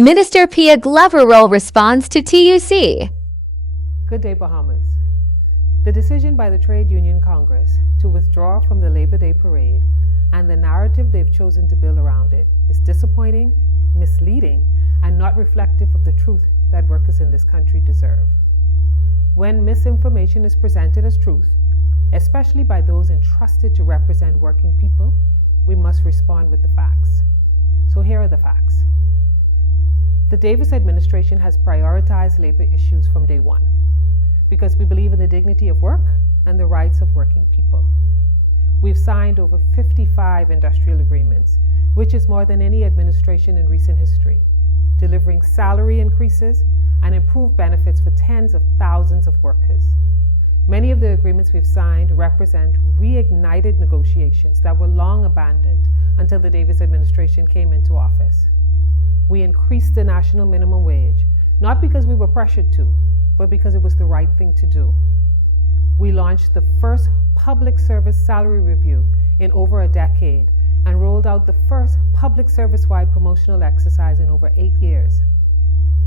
Minister Pia Glover Rolle responds to TUC. Good day, Bahamas. The decision by the Trade Union Congress to withdraw from the Labor Day parade and the narrative they've chosen to build around it is disappointing, misleading, and not reflective of the truth that workers in this country deserve. When misinformation is presented as truth, especially by those entrusted to represent working people, we must respond with the facts. So here are the facts. The Davis administration has prioritized labor issues from day one because we believe in the dignity of work and the rights of working people. We've signed over 55 industrial agreements, which is more than any administration in recent history, delivering salary increases and improved benefits for tens of thousands of workers. Many of the agreements we've signed represent reignited negotiations that were long abandoned until the Davis administration came into office. We increased the national minimum wage, not because we were pressured to, but because it was the right thing to do. We launched the first public service salary review in over a decade and rolled out the first public service-wide promotional exercise in over 8 years.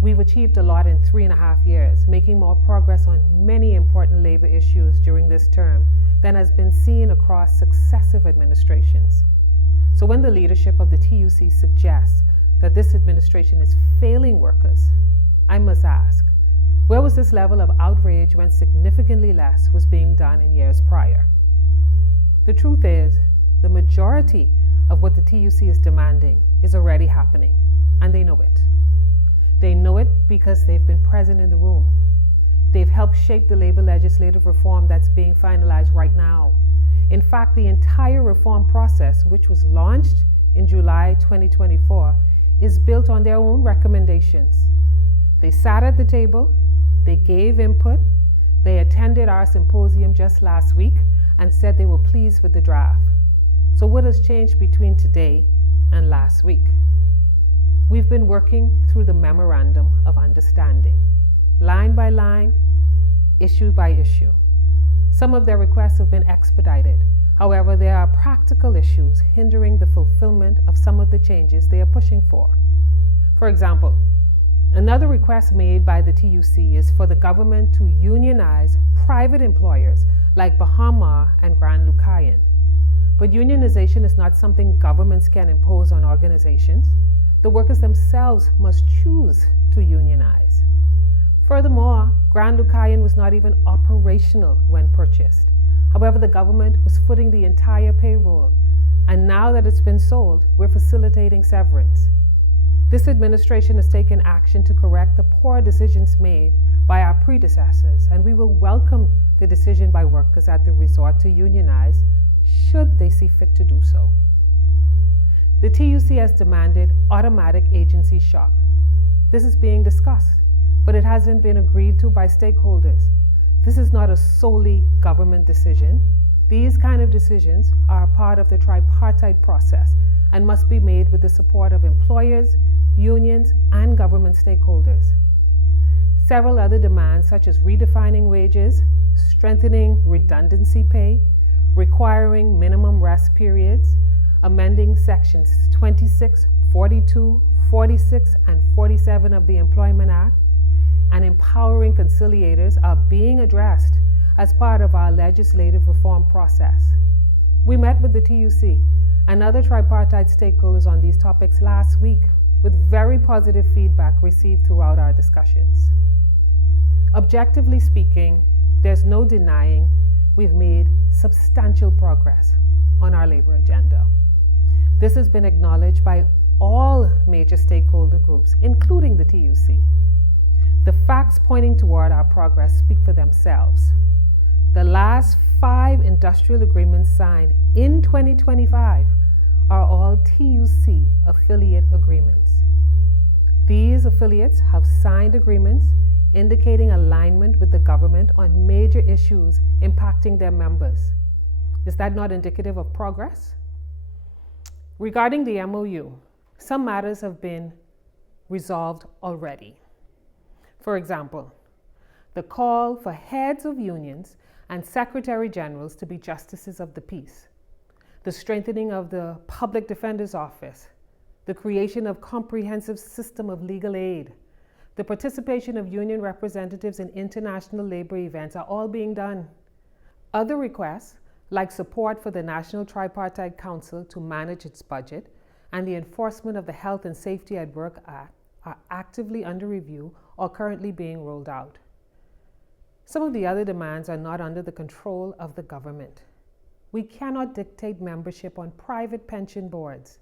We've achieved a lot in 3.5 years, making more progress on many important labor issues during this term than has been seen across successive administrations. So when the leadership of the TUC suggests that this administration is failing workers, I must ask, where was this level of outrage when significantly less was being done in years prior? The truth is, the majority of what the TUC is demanding is already happening, and they know it. They know it because they've been present in the room. They've helped shape the labor legislative reform that's being finalized right now. In fact, the entire reform process, which was launched in July 2024, is built on their own recommendations. They sat at the table, they gave input, they attended our symposium just last week and said they were pleased with the draft. So what has changed between today and last week? We've been working through the Memorandum of Understanding, line by line, issue by issue. Some of their requests have been expedited. However, there are practical issues hindering the fulfillment of some of the changes they are pushing for. For example, another request made by the TUC is for the government to unionize private employers like Bahama and Grand Lucayan. But unionization is not something governments can impose on organizations. The workers themselves must choose to unionize. Furthermore, Grand Lucayan was not even operational when purchased. However, the government was footing the entire payroll, and now that it's been sold, we're facilitating severance. This administration has taken action to correct the poor decisions made by our predecessors, and we will welcome the decision by workers at the resort to unionize should they see fit to do so. The TUC has demanded automatic agency shop. This is being discussed, but it hasn't been agreed to by stakeholders. This is not a solely government decision. These kind of decisions are a part of the tripartite process and must be made with the support of employers, unions, and government stakeholders. Several other demands, such as redefining wages, strengthening redundancy pay, requiring minimum rest periods, amending sections 26, 42, 46, and 47 of the Employment Act, and empowering conciliators are being addressed as part of our legislative reform process. We met with the TUC and other tripartite stakeholders on these topics last week with very positive feedback received throughout our discussions. Objectively speaking, there's no denying we've made substantial progress on our labor agenda. This has been acknowledged by all major stakeholder groups, including the TUC. The facts pointing toward our progress speak for themselves. The last 5 industrial agreements signed in 2025 are all TUC affiliate agreements. These affiliates have signed agreements indicating alignment with the government on major issues impacting their members. Is that not indicative of progress? Regarding the MOU, some matters have been resolved already. For example, the call for heads of unions and secretary generals to be justices of the peace, the strengthening of the public defender's office, the creation of comprehensive system of legal aid, the participation of union representatives in international labor events are all being done. Other requests, like support for the National Tripartite Council to manage its budget and the enforcement of the Health and Safety at Work Act, are actively under review or currently being rolled out. Some of the other demands are not under the control of the government. We cannot dictate membership on private pension boards.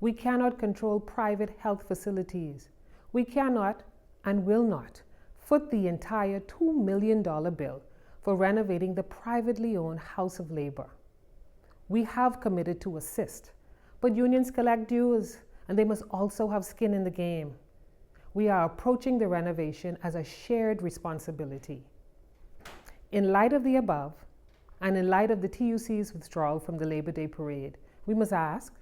We cannot control private health facilities. We cannot and will not foot the entire $2 million bill for renovating the privately owned House of Labor. We have committed to assist, but unions collect dues and they must also have skin in the game. We are approaching the renovation as a shared responsibility. In light of the above, and in light of the TUC's withdrawal from the Labor Day parade, we must ask,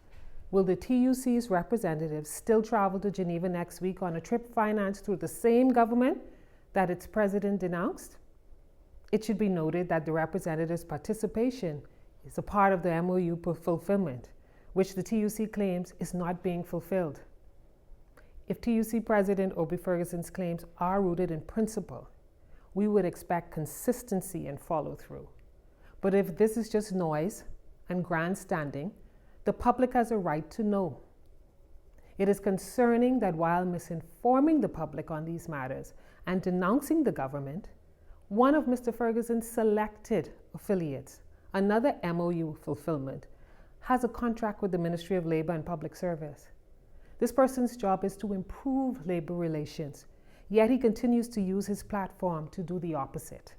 will the TUC's representatives still travel to Geneva next week on a trip financed through the same government that its president denounced? It should be noted that the representatives' participation is a part of the MOU fulfillment, which the TUC claims is not being fulfilled. If TUC President Obie Ferguson's claims are rooted in principle, we would expect consistency and follow-through. But if this is just noise and grandstanding, the public has a right to know. It is concerning that while misinforming the public on these matters and denouncing the government, one of Mr. Ferguson's selected affiliates, another MOU fulfillment, has a contract with the Ministry of Labor and Public Service. This person's job is to improve labor relations, yet he continues to use his platform to do the opposite.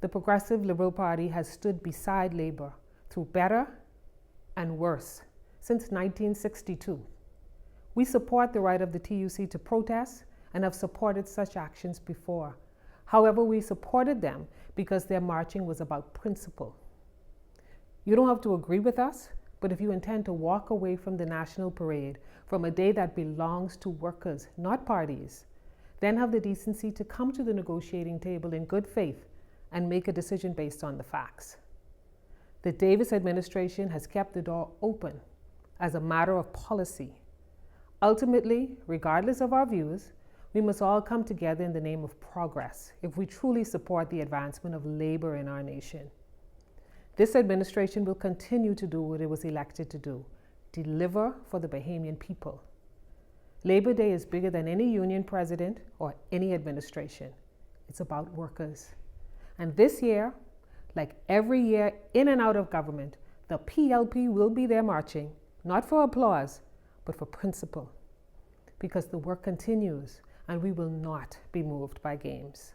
The Progressive Liberal Party has stood beside labor through better and worse since 1962. We support the right of the TUC to protest and have supported such actions before. However, we supported them because their marching was about principle. You don't have to agree with us, but if you intend to walk away from the national parade, from a day that belongs to workers, not parties, then have the decency to come to the negotiating table in good faith and make a decision based on the facts. The Davis administration has kept the door open as a matter of policy. Ultimately, regardless of our views, we must all come together in the name of progress if we truly support the advancement of labor in our nation. This administration will continue to do what it was elected to do, deliver for the Bahamian people. Labor Day is bigger than any union president or any administration. It's about workers. And this year, like every year in and out of government, the PLP will be there marching, not for applause, but for principle. Because the work continues and we will not be moved by games.